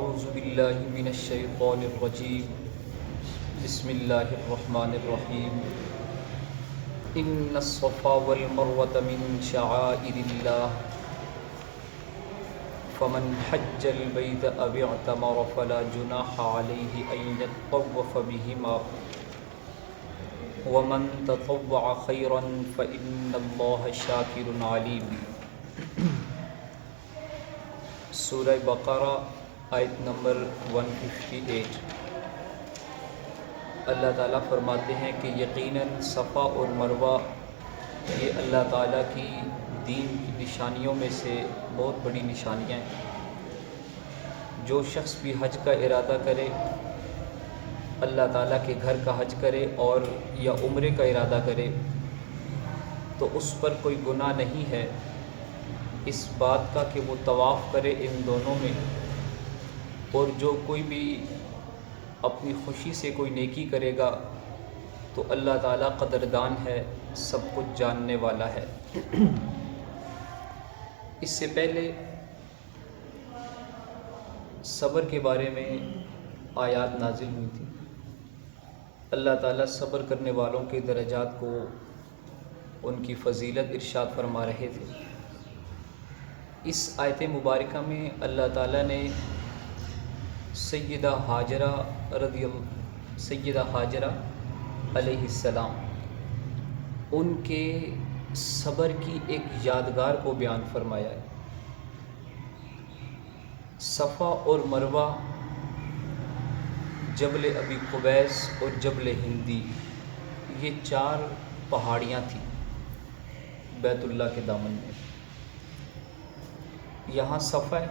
اعوذ باللہ من الشیطان الرجیم بسم اللہ الرحمن الرحیم ان الصفا والمروة من شعائر اللہ فمن حج البیت او اعتمر فلا جناح علیہ ان یطوف بہما ومن تطوع خیرا فإن اللہ شاکر علیم۔ سورہ بقرہ آیت نمبر 158۔ اللہ تعالیٰ فرماتے ہیں کہ یقیناً صفا اور مروہ یہ اللہ تعالیٰ کی دین کی نشانیوں میں سے بہت بڑی نشانیاں ہیں۔ جو شخص بھی حج کا ارادہ کرے، اللہ تعالیٰ کے گھر کا حج کرے اور یا عمرے کا ارادہ کرے تو اس پر کوئی گناہ نہیں ہے اس بات کا کہ وہ طواف کرے ان دونوں میں، اور جو کوئی بھی اپنی خوشی سے کوئی نیکی کرے گا تو اللہ تعالیٰ قدردان ہے، سب کچھ جاننے والا ہے۔ اس سے پہلے صبر کے بارے میں آیات نازل ہوئی تھی۔ اللہ تعالیٰ صبر کرنے والوں کے درجات کو، ان کی فضیلت ارشاد فرما رہے تھے۔ اس آیت مبارکہ میں اللہ تعالیٰ نے سیدہ ہاجرہ علیہ السلام ان کے صبر کی ایک یادگار کو بیان فرمایا ہے۔ صفا اور مروہ، جبل ابی قبیس اور جبل ہندی، یہ 4 پہاڑیاں تھیں بیت اللہ کے دامن میں۔ یہاں صفا ہے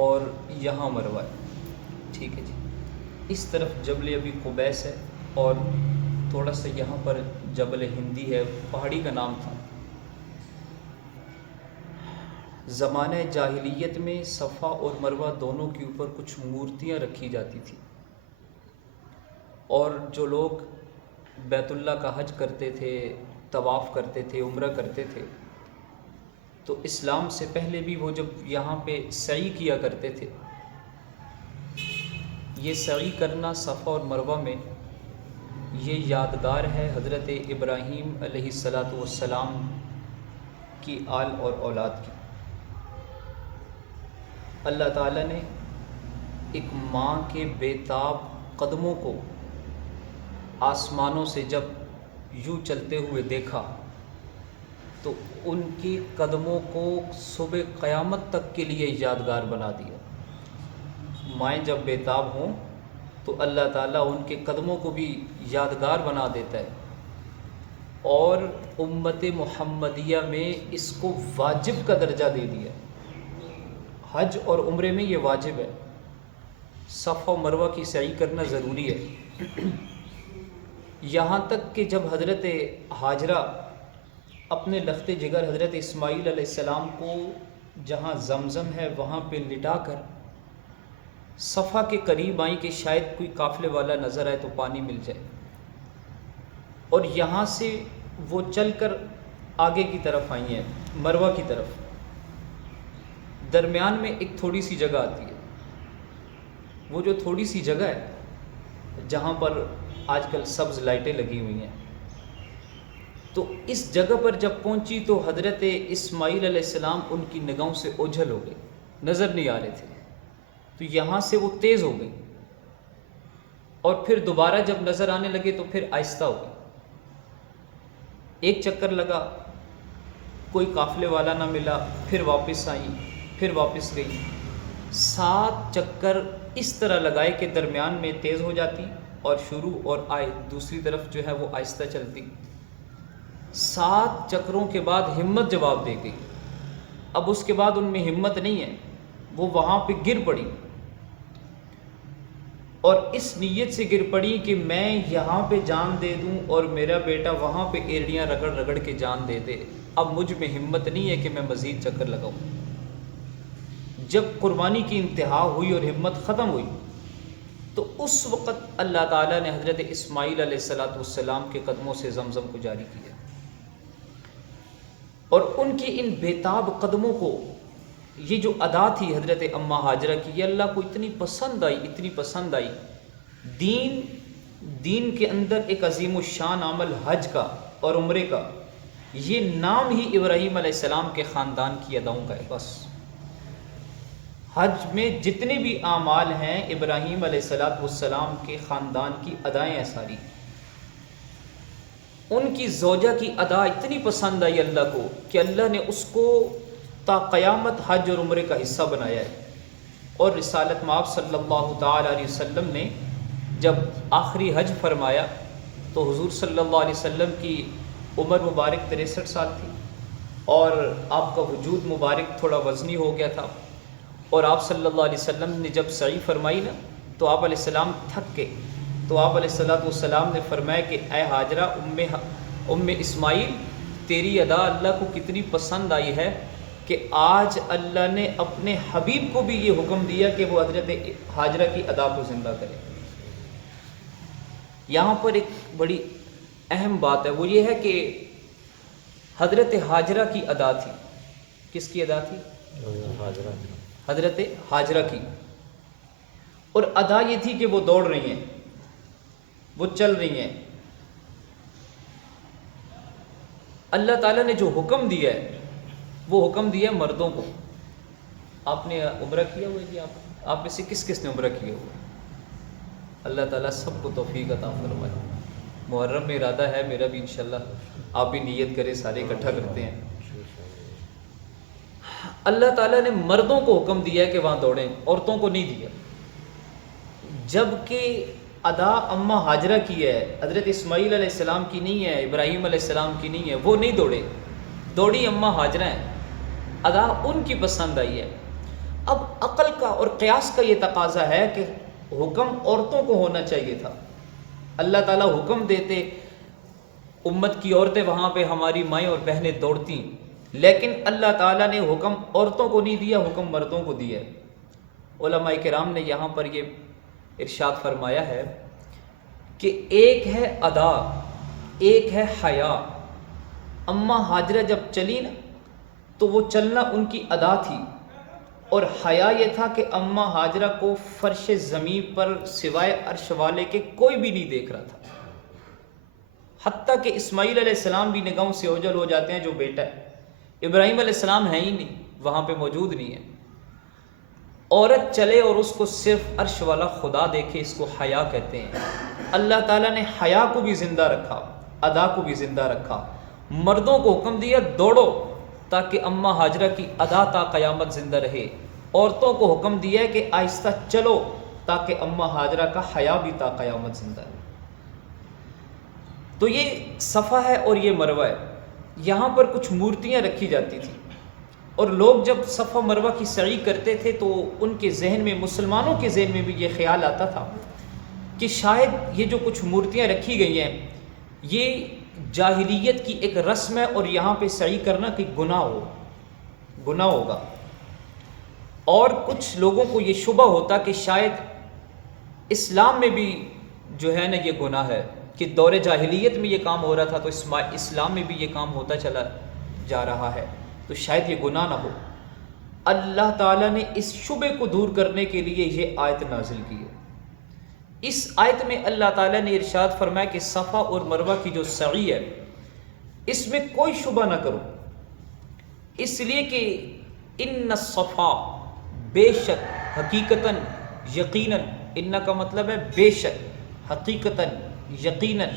اور یہاں مروہ ہے، ٹھیک ہے جی۔ اس طرف جبل ابی قبیس ہے اور تھوڑا سا یہاں پر جبل ہندی ہے، پہاڑی کا نام تھا۔ زمانہ جاہلیت میں صفا اور مروہ دونوں کے اوپر کچھ مورتیاں رکھی جاتی تھیں، اور جو لوگ بیت اللہ کا حج کرتے تھے، طواف کرتے تھے، عمرہ کرتے تھے، تو اسلام سے پہلے بھی وہ جب یہاں پہ سعی کیا کرتے تھے، یہ سعی کرنا صفا اور مروہ میں یہ یادگار ہے حضرت ابراہیم علیہ السلام کی آل اور اولاد کی۔ اللہ تعالیٰ نے ایک ماں کے بے تاب قدموں کو آسمانوں سے جب یوں چلتے ہوئے دیکھا تو ان کی قدموں کو صبح قیامت تک کے لیے یادگار بنا دیا۔ مائیں جب بے تاب ہوں تو اللہ تعالیٰ ان کے قدموں کو بھی یادگار بنا دیتا ہے، اور امت محمدیہ میں اس کو واجب کا درجہ دے دیا۔ حج اور عمرے میں یہ واجب ہے، صفا و مروہ کی سعی کرنا ضروری ہے۔ یہاں تک کہ جب حضرت ہاجرہ اپنے لخت جگر حضرت اسماعیل علیہ السلام کو جہاں زمزم ہے وہاں پہ لٹا کر صفا کے قریب آئیں کہ شاید کوئی قافلے والا نظر آئے تو پانی مل جائے، اور یہاں سے وہ چل کر آگے کی طرف آئی ہیں مروہ کی طرف۔ درمیان میں ایک تھوڑی سی جگہ آتی ہے، وہ جو تھوڑی سی جگہ ہے جہاں پر آج کل سبز لائٹیں لگی ہوئی ہیں، تو اس جگہ پر جب پہنچی تو حضرت اسماعیل علیہ السلام ان کی نگاہوں سے اوجھل ہو گئے، نظر نہیں آ رہے تھے، تو یہاں سے وہ تیز ہو گئی، اور پھر دوبارہ جب نظر آنے لگے تو پھر آہستہ ہو گئی۔ ایک چکر لگا، کوئی قافلے والا نہ ملا، پھر واپس آئیں، پھر واپس گئی۔ 7 چکر اس طرح لگائے کہ درمیان میں تیز ہو جاتی اور شروع اور آئے دوسری طرف جو ہے وہ آہستہ چلتی۔ 7 چکروں کے بعد ہمت جواب دے گئی۔ اب اس کے بعد ان میں ہمت نہیں ہے، وہ وہاں پہ گر پڑی، اور اس نیت سے گر پڑی کہ میں یہاں پہ جان دے دوں اور میرا بیٹا وہاں پہ ایڑیاں رگڑ رگڑ کے جان دے دے، اب مجھ میں ہمت نہیں ہے کہ میں مزید چکر لگاؤں۔ جب قربانی کی انتہا ہوئی اور ہمت ختم ہوئی تو اس وقت اللہ تعالیٰ نے حضرت اسماعیل علیہ السلام کے قدموں سے زمزم کو جاری کیا، اور ان کی ان بے تاب قدموں کو یہ جو ادا تھی حضرت اماں ہاجرہ کی، یہ اللہ کو اتنی پسند آئی، اتنی پسند آئی. دین کے اندر ایک عظیم الشان عمل حج کا اور عمرے کا، یہ نام ہی ابراہیم علیہ السلام کے خاندان کی اداؤں کا ہے. بس حج میں جتنے بھی اعمال ہیں ابراہیم علیہ السلام کے خاندان کی ادائیں ہیں ساری. ان کی زوجہ کی ادا اتنی پسند آئی اللہ کو کہ اللہ نے اس کو تا قیامت حج اور عمرے کا حصہ بنایا ہے. اور رسالت مآب صلی اللہ تعالی علیہ وسلم نے جب آخری حج فرمایا تو حضور صلی اللہ علیہ وسلم کی عمر مبارک 63 سال تھی، اور آپ کا وجود مبارک تھوڑا وزنی ہو گیا تھا. اور آپ صلی اللہ علیہ وسلم نے جب سعی فرمائی نا تو آپ علیہ السلام تھک کے، تو آپ علیہ السلام نے فرمایا کہ اے ہاجرہ ام اسماعیل، تیری ادا اللہ کو کتنی پسند آئی ہے کہ آج اللہ نے اپنے حبیب کو بھی یہ حکم دیا کہ وہ حضرت ہاجرہ کی ادا کو زندہ کرے. یہاں پر ایک بڑی اہم بات ہے، وہ یہ ہے کہ حضرت ہاجرہ کی ادا تھی. کس کی ادا تھی؟ حضرت ہاجرہ کی. اور ادا یہ تھی کہ وہ دوڑ رہی ہیں، وہ چل رہی ہیں. اللہ تعالیٰ نے جو حکم دیا ہے وہ حکم دیا ہے مردوں کو. آپ نے عمرہ کیا ہوا ہے کہ آپ میں سے کس کس نے عمرہ کیا ہوا ہے؟ اللہ تعالیٰ سب کو توفیق عطا فرمائے. محرم میں ارادہ ہے میرا بھی انشاءاللہ، آپ بھی نیت کریں، سارے اکٹھا کرتے ہیں. اللہ تعالیٰ نے مردوں کو حکم دیا ہے کہ وہاں دوڑیں، عورتوں کو نہیں دیا. جبکہ ادا اماں ہاجرہ کی ہے، حضرت اسماعیل علیہ السلام کی نہیں ہے، ابراہیم علیہ السلام کی نہیں ہے، وہ نہیں دوڑے، دوڑی اماں ہاجرہ ہیں. ادا ان کی پسند آئی ہے. اب عقل کا اور قیاس کا یہ تقاضا ہے کہ حکم عورتوں کو ہونا چاہیے تھا. اللہ تعالیٰ حکم دیتے، امت کی عورتیں وہاں پہ ہماری مائیں اور بہنیں دوڑتی، لیکن اللہ تعالیٰ نے حکم عورتوں کو نہیں دیا، حکم مردوں کو دیا. علماء کرام نے یہاں پر یہ ارشاد فرمایا ہے کہ ایک ہے ادا، ایک ہے حیا. اماں ہاجرہ جب چلی نا تو وہ چلنا ان کی ادا تھی، اور حیا یہ تھا کہ اماں ہاجرہ کو فرش زمین پر سوائے عرش والے کے کوئی بھی نہیں دیکھ رہا تھا. حتیٰ کہ اسماعیل علیہ السلام بھی نگاہوں سے اوجھل ہو جاتے ہیں جو بیٹا ہے. ابراہیم علیہ السلام ہے ہی نہیں، وہاں پہ موجود نہیں ہے. عورت چلے اور اس کو صرف عرش والا خدا دیکھے، اس کو حیا کہتے ہیں. اللہ تعالیٰ نے حیا کو بھی زندہ رکھا، ادا کو بھی زندہ رکھا. مردوں کو حکم دیا دوڑو تاکہ اماں ہاجرہ کی ادا تا قیامت زندہ رہے. عورتوں کو حکم دیا ہے کہ آہستہ چلو تاکہ اماں ہاجرہ کا حیا بھی تا قیامت زندہ رہے. تو یہ صفا ہے اور یہ مروہ ہے. یہاں پر کچھ مورتیاں رکھی جاتی تھیں، اور لوگ جب صفا مروہ کی سعی کرتے تھے تو ان کے ذہن میں، مسلمانوں کے ذہن میں بھی یہ خیال آتا تھا کہ شاید یہ جو کچھ مورتیاں رکھی گئی ہیں یہ جاہلیت کی ایک رسم ہے، اور یہاں پہ سعی کرنا کہ گناہ ہوگا. اور کچھ لوگوں کو یہ شبہ ہوتا کہ شاید اسلام میں بھی جو ہے نا یہ گناہ ہے، کہ دور جاہلیت میں یہ کام ہو رہا تھا تو اسلام میں بھی یہ کام ہوتا چلا جا رہا ہے، تو شاید یہ گناہ نہ ہو. اللہ تعالیٰ نے اس شبے کو دور کرنے کے لیے یہ آیت نازل کی ہے. اس آیت میں اللہ تعالیٰ نے ارشاد فرمایا کہ صفا اور مروہ کی جو سعی ہے اس میں کوئی شبہ نہ کرو، اس لیے کہ ان الصفا، بے شک، حقیقتاً، یقیناً، ان کا مطلب ہے بے شک، حقیقتاً، یقیناً،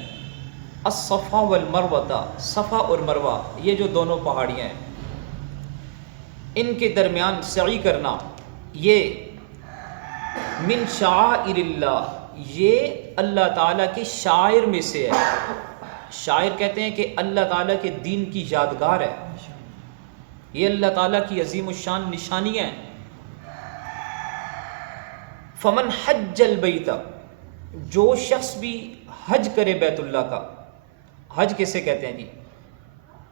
الصفا والمروہ، صفا اور مروہ یہ جو دونوں پہاڑیاں ہیں ان کے درمیان سعی کرنا، یہ من شعائر اللہ، یہ اللہ تعالیٰ کے شاعر میں سے ہے. شاعر کہتے ہیں کہ اللہ تعالیٰ کے دین کی یادگار ہے، یہ اللہ تعالیٰ کی عظیم الشان نشانیاں ہیں. فمن حج البیت، جو شخص بھی حج کرے بیت اللہ کا. حج کسے کہتے ہیں جی؟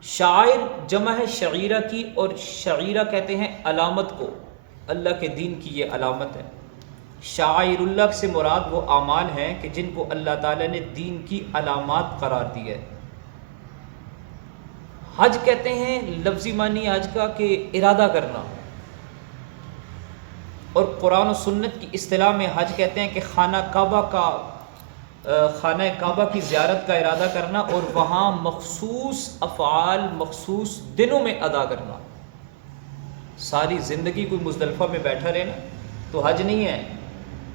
شاعر جمع ہے شعیرہ کی، اور شعیرہ کہتے ہیں علامت کو، اللہ کے دین کی یہ علامت ہے. شاعر اللہ سے مراد وہ اعمال ہیں کہ جن کو اللہ تعالیٰ نے دین کی علامات قرار دی ہے. حج کہتے ہیں لفظی معنی حج کا کہ ارادہ کرنا، اور قرآن و سنت کی اصطلاح میں حج کہتے ہیں کہ خانہ کعبہ کی زیارت کا ارادہ کرنا اور وہاں مخصوص افعال مخصوص دنوں میں ادا کرنا. ساری زندگی کوئی مزدلفہ میں بیٹھا رہے نا تو حج نہیں ہے،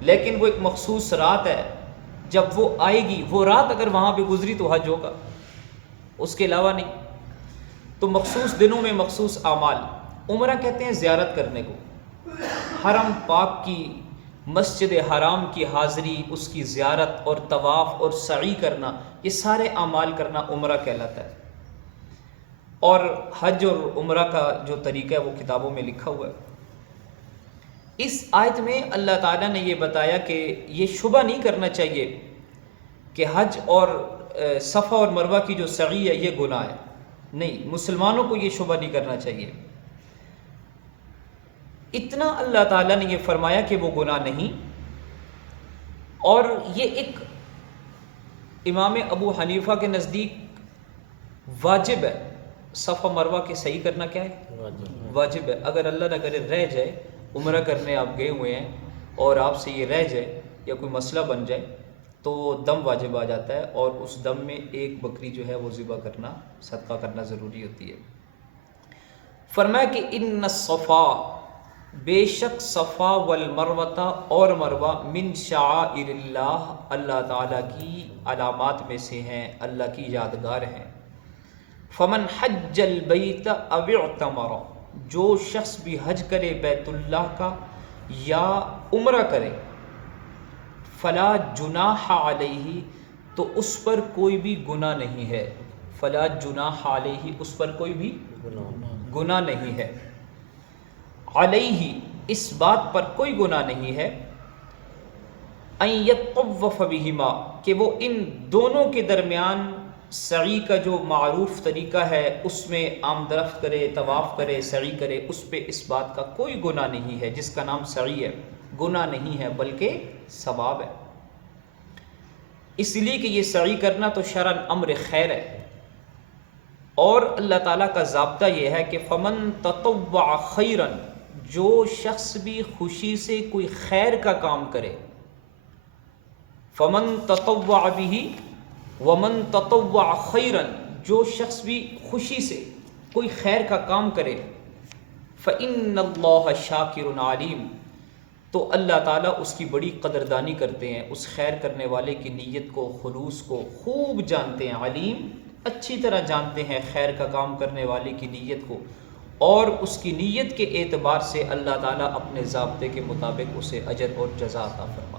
لیکن وہ ایک مخصوص رات ہے، جب وہ آئے گی وہ رات اگر وہاں پہ گزری تو حج ہوگا، اس کے علاوہ نہیں. تو مخصوص دنوں میں مخصوص اعمال. عمرہ کہتے ہیں زیارت کرنے کو، حرم پاک کی مسجد حرام کی حاضری، اس کی زیارت اور طواف اور سعی کرنا، یہ سارے اعمال کرنا عمرہ کہلاتا ہے. اور حج اور عمرہ کا جو طریقہ ہے وہ کتابوں میں لکھا ہوا ہے. اس آیت میں اللہ تعالیٰ نے یہ بتایا کہ یہ شبہ نہیں کرنا چاہیے کہ حج اور صفا اور مروہ کی جو سعی ہے یہ گناہ ہے. نہیں، مسلمانوں کو یہ شبہ نہیں کرنا چاہیے. اتنا اللہ تعالیٰ نے یہ فرمایا کہ وہ گناہ نہیں. اور یہ ایک امام ابو حنیفہ کے نزدیک واجب ہے. صفا مروہ کے صحیح کرنا کیا ہے؟ واجب ہے. اگر اللہ نہ کرے رہ جائے، عمرہ کرنے آپ گئے ہوئے ہیں اور آپ سے یہ رہ جائے یا کوئی مسئلہ بن جائے تو دم واجب آ جاتا ہے، اور اس دم میں ایک بکری جو ہے وہ ذبح کرنا، صدقہ کرنا ضروری ہوتی ہے. فرمایا کہ ان الصفا، بے شک صفا والمروہ اور مروہ، من شعائر اللہ، اللہ تعالیٰ کی علامات میں سے ہیں، اللہ کی یادگار ہیں. فمن حج البیت او اعتمر، جو شخص بھی حج کرے بیت اللہ کا یا عمرہ کرے، فلا جناح علیہ، تو اس پر کوئی بھی گناہ نہیں ہے. فلا جناح علیہ، اس پر کوئی بھی گناہ نہیں ہے. علیہ، اس بات پر کوئی گناہ نہیں ہے، ان یطوف بہما، کہ وہ ان دونوں کے درمیان سعی کا جو معروف طریقہ ہے اس میں آمد رفت کرے، طواف کرے، سعی کرے. اس پہ اس بات کا کوئی گناہ نہیں ہے. جس کا نام سعی ہے گناہ نہیں ہے بلکہ ثواب ہے. اس لیے کہ یہ سعی کرنا تو شرعاً امر خیر ہے. اور اللہ تعالیٰ کا ضابطہ یہ ہے کہ فمن تطوع خیراً، جو شخص بھی خوشی سے کوئی خیر کا کام کرے، فمن تطوع بہ ومن تطوع خیراً، جو شخص بھی خوشی سے کوئی خیر کا کام کرے، فإن اللہ شاکر علیم، تو اللہ تعالیٰ اس کی بڑی قدردانی کرتے ہیں. اس خیر کرنے والے کی نیت کو، خلوص کو خوب جانتے ہیں. علیم، اچھی طرح جانتے ہیں خیر کا کام کرنے والے کی نیت کو، اور اس کی نیت کے اعتبار سے اللہ تعالیٰ اپنے ضابطے کے مطابق اسے اجر اور جزا عطا فرماتے ہیں.